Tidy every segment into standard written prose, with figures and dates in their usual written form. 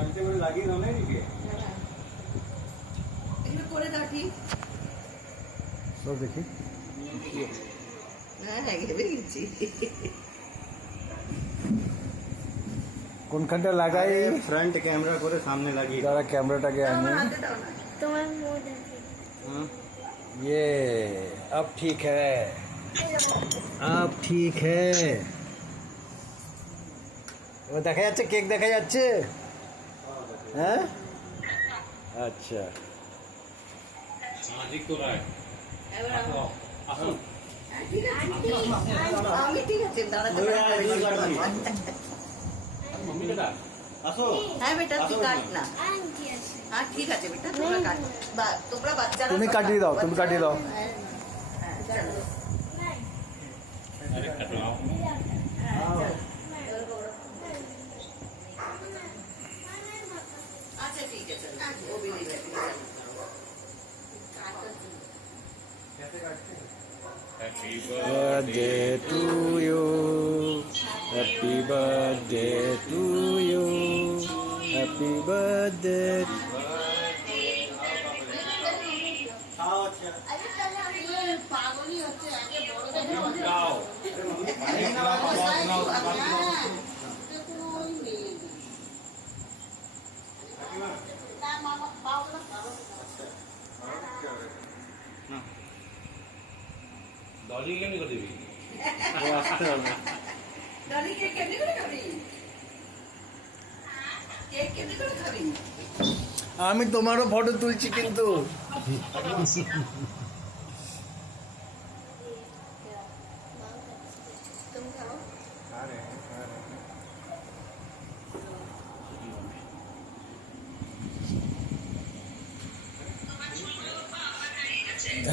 কালকে করে লাগিয়ে দাও নাকি একটু করে দাও ঠিক। তো দেখি হ্যাঁ হ্যাঁ ঘেবে গেছি। কোনখানটা লাগাই? फ्रंट कैमरा করে সামনে লাগিয়ে দাঁড়া ক্যামেরাটাকে আনি। আমার হাতে দাও না। তোমার মুখ দেখি। हाँ ये अब ठीक है, अब ठीक है। ও দেখা যাচ্ছে, কেক দেখা যাচ্ছে। হ্যাঁ আচ্ছা सामाजिक तो रहा है এবার আসো আসো হ্যাঁ, ঠিক আছে। আমি ঠিক আছে দাঁড়াতে मम्मी के साथ আসো হ্যাঁ বেটা তুই আসো কাট না। আন্টি আছে। হ্যাঁ ঠিক আছে বেটা তোমরা কাট। তোমরা বাচ্চারা তুমি কাটিয়ে দাও, তুমি কাটিয়ে দাও। হ্যাঁ, চলো। अरे कटवाओ হ্যাঁ, চলো। আচ্ছা ঠিক আছে ও भी नहीं बैठी happy birthday to you, happy birthday to you, happy birthday. পাগলই হচ্ছে আগে বড়দের गाओ डॉली केमনি করে দিবি ও আসতে হবে ডলি কেক কেমনি করে খাবি? কেক কেমনি করে খাবি? আমি তোমারও ফটো তুলছি কিন্তু। তুমি খাও।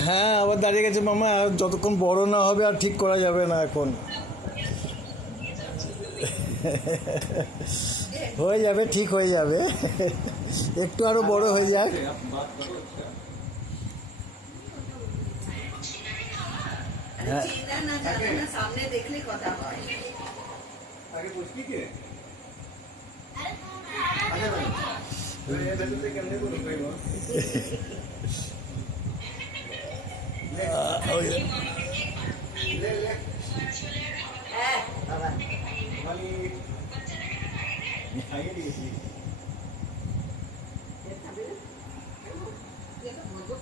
হ্যাঁ আবার দাঁড়িয়ে গেছে মামা, আর যতক্ষণ বড় না হবে আর ঠিক করা যাবে না এখন। হয়ে যাবে, ঠিক হয়ে যাবে, একটু আরো বড় হয়ে যাক। बात करो আরে চেনা না জানা না সামনে দেখলে কথা হয়। आगे पूछती के अच्छा भाई ये वैसे तो करने को रुक गई वो ले ले হ্যাঁ বাবা वाली खाइए दी